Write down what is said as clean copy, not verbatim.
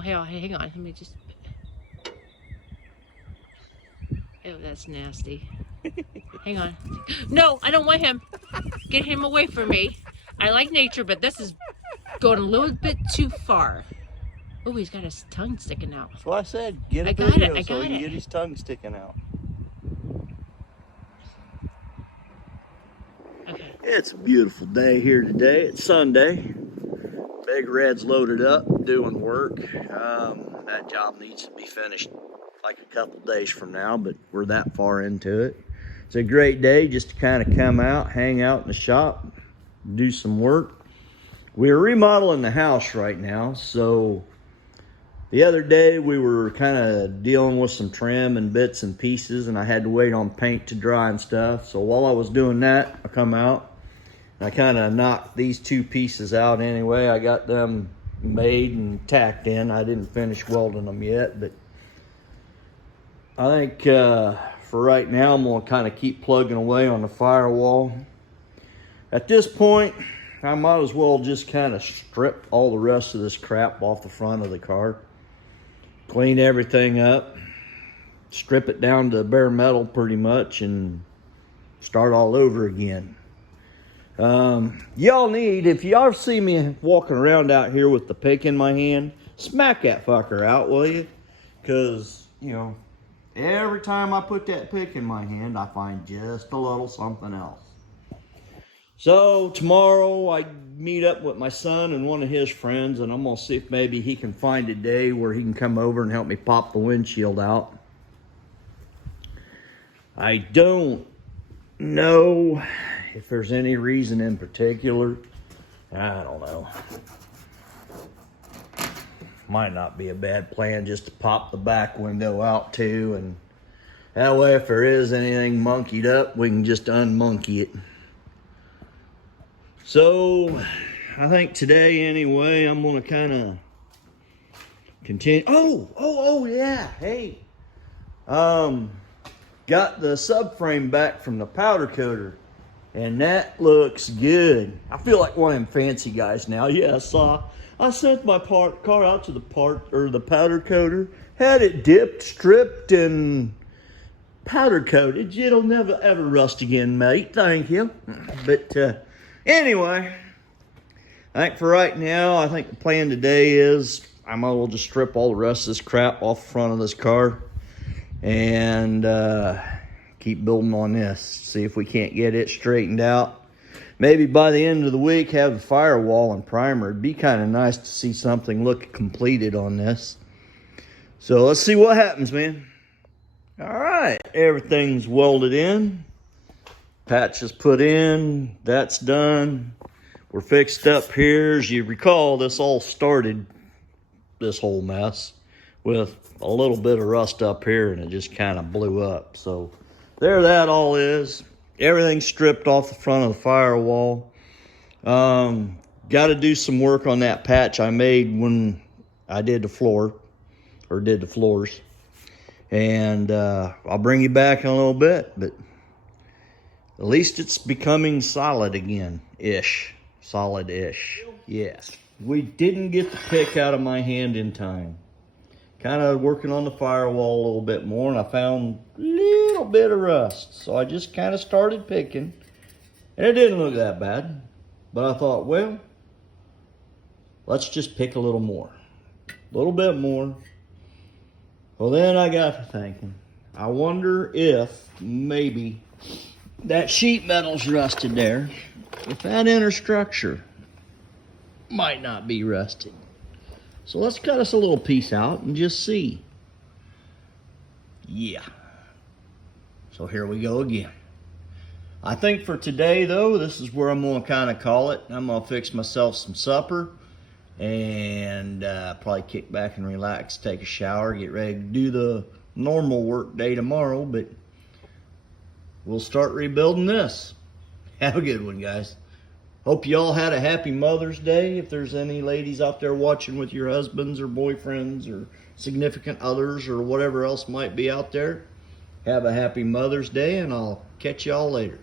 Oh, hey, hang on. Let me just... Oh, that's nasty. Hang on. No, I don't want him. Get him away from me. I like nature, but this is going a little bit too far. Oh, he's got his tongue sticking out. That's what I said. Get a I video got so he can it. get his tongue sticking out. Okay. It's a beautiful day here today. It's Sunday. Big Red's loaded up, doing work. That job needs to be finished like a couple days from now, but we're that far into it. It's a great day just to kind of come out, hang out in the shop, do some work. We're remodeling the house right now, so the other day we were kind of dealing with some trim and bits and pieces, and I had to wait on paint to dry and stuff. So while I was doing that, I come out and I kind of knocked these two pieces out anyway. I got them made and tacked in. I didn't finish welding them yet, but I think for right now I'm gonna kind of keep plugging away on the firewall. At this point, I might as well just kind of strip all the rest of this crap off the front of the car. Clean everything up, strip it down to bare metal pretty much, and start all over again. Y'all need, if y'all see me walking around out here with the pick in my hand, smack that fucker out, will you? Because, you know, every time I put that pick in my hand, I find just a little something else. So tomorrow I meet up with my son and one of his friends, and I'm gonna see if maybe he can find a day where he can come over and help me pop the windshield out. I don't know if there's any reason in particular. I don't know. Might not be a bad plan just to pop the back window out too, and that way if there is anything monkeyed up, we can just unmonkey it. So I think today anyway, I'm gonna kind of continue. Oh yeah, hey. Got the subframe back from the powder coater, and that looks good. I feel like one of them fancy guys now. Yeah, I sent my car out to the powder coater, had it dipped, stripped, and powder coated. It'll never ever rust again, mate. Thank you. But anyway, I think for right now, I think the plan today is I might as well just strip all the rest of this crap off the front of this car and keep building on this. See if we can't get it straightened out. Maybe by the end of the week, have the firewall and primer. It'd be kind of nice to see something look completed on this. So let's see what happens, man. All right, everything's welded in. Patch is put in. That's done. We're fixed up here. As you recall, this all started, this whole mess, with a little bit of rust up here, and it just kind of blew up. So there that all is. Everything's stripped off the front of the firewall. Got to do some work on that patch I made when I did the floor, or did the floors. And I'll bring you back in a little bit, but at least it's becoming solid again-ish. Solid-ish. Yes. We didn't get the pick out of my hand in time. Kind of working on the firewall a little bit more, and I found a little bit of rust. So I just kind of started picking, and it didn't look that bad. But I thought, well, let's just pick a little more. A little bit more. Well, then I got to thinking, I wonder if maybe that sheet metal's rusted there. If that inner structure might not be rusted. So let's cut us a little piece out and just see. Yeah. So here we go again. I think for today, though, this is where I'm going to kind of call it. I'm going to fix myself some supper and probably kick back and relax, take a shower, get ready to do the normal work day tomorrow, but we'll start rebuilding this. Have a good one, guys. Hope you all had a happy Mother's Day. If there's any ladies out there watching with your husbands or boyfriends or significant others or whatever else might be out there, have a happy Mother's Day, and I'll catch y'all later.